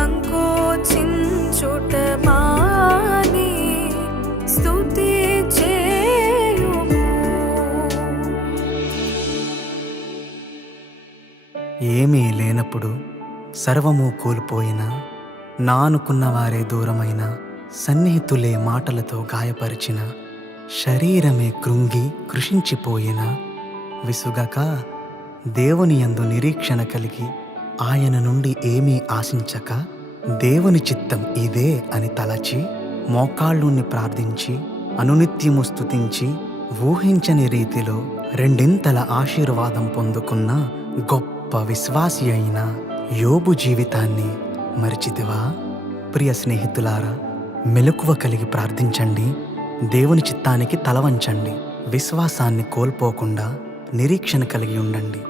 సంకోచించుట మాని స్తుతి చేయుము. ఏమీ లేనప్పుడు సర్వము కోల్పోయినా, నా అనుకున్న వారే దూరమైన, సన్నిహితులే మాటలతో గాయపరిచిన, శరీరమే కృంగి కృషించిపోయిన, విసుగక దేవుని యందు నిరీక్షణ కలిగి, ఆయన నుండి ఏమీ ఆశించక, దేవుని చిత్తం ఇదే అని తలచి, మోకాళ్ళుని ప్రార్థించి, అనునిత్యము స్తుతించి, ఊహించని రీతిలో రెండింతల ఆశీర్వాదం పొందుకున్న గొప్ప విశ్వాసి అయిన యోబు జీవితాన్ని మరిచితివా? ప్రియ స్నేహితులారా, మెలకువ కలిగి ప్రార్థించండి. దేవుని చిత్తానికి తలవంచండి. విశ్వాసాన్ని కోల్పోకుండా నిరీక్షణ కలిగి ఉండండి.